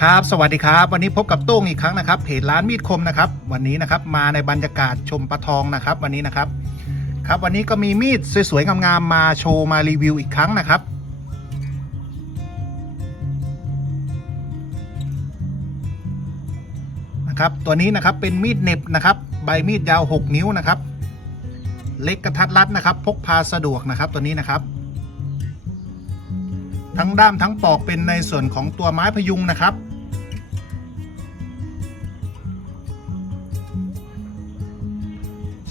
ครับสวัสดีครับ วันนี้พบกับโต้งอีกครั้งนะครับเพจร้านมีดคมนะครับวันนี้นะครับมาในบรรยากาศชมปลาทองนะครับ วันนี้นะครับ ครับวันนี้ก็มีมีดสวยๆงามๆมาโชว์มารีวิวอีกครั้งนะครับ นะครับ ตัวนี้นะครับเป็นมีดเน็บนะครับ ใบมีดยาว 6 นิ้วนะครับ เล็กกระทัดรัดนะครับ พกพาสะดวกนะครับตัวนี้นะครับทั้งด้ามทั้งปอกเป็นในส่วนของตัวไม้พยุงนะครับ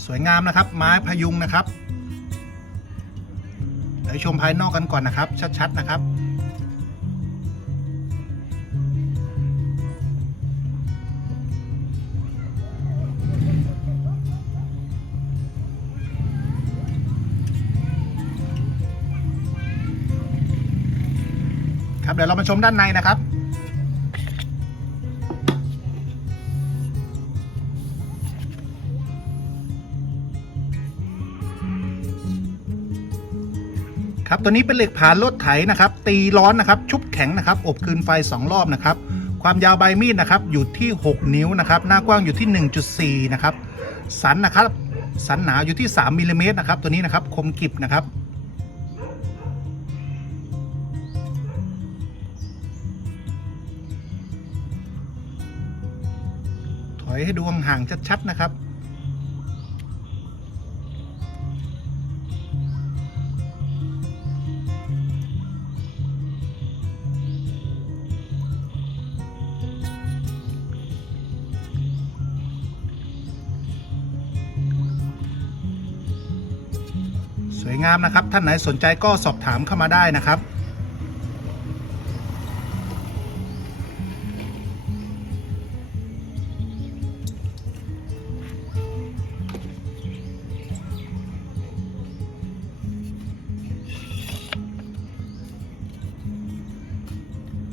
สวยงามนะครับ ไม้พยุงนะครับเดี๋ยวชมภายนอกกันก่อนนะครับ ชัดๆนะครับครับเดี๋ยวเรามาชมด้านในนะครับ ครับตัวนี้เป็นเหล็กผานรถไถนะครับ ตีร้อนนะครับ ชุบแข็งนะครับ อบคืนไฟ 2 รอบนะครับ ความยาวใบมีดนะครับอยู่ที่ 6 นิ้วนะครับ หน้ากว้างอยู่ที่ 1.4 นะครับ สันนะครับ สันหนาอยู่ที่ 3มิลลิเมตรนะครับ ตัวนี้นะครับ คมกริบนะครับถอยให้ดูห่างชัดๆนะครับ วยงามนะครับ ท่านไหนสนใจก็สอบถามเข้ามาได้นะครับ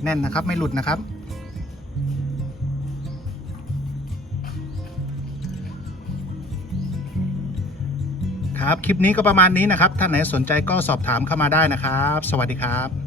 แน่นนะครับไม่หลุดนะครับ ครับ คลิปนี้ก็ประมาณนี้นะครับ ท่านไหนสนใจก็สอบถามเข้ามาได้นะครับ สวัสดีครับ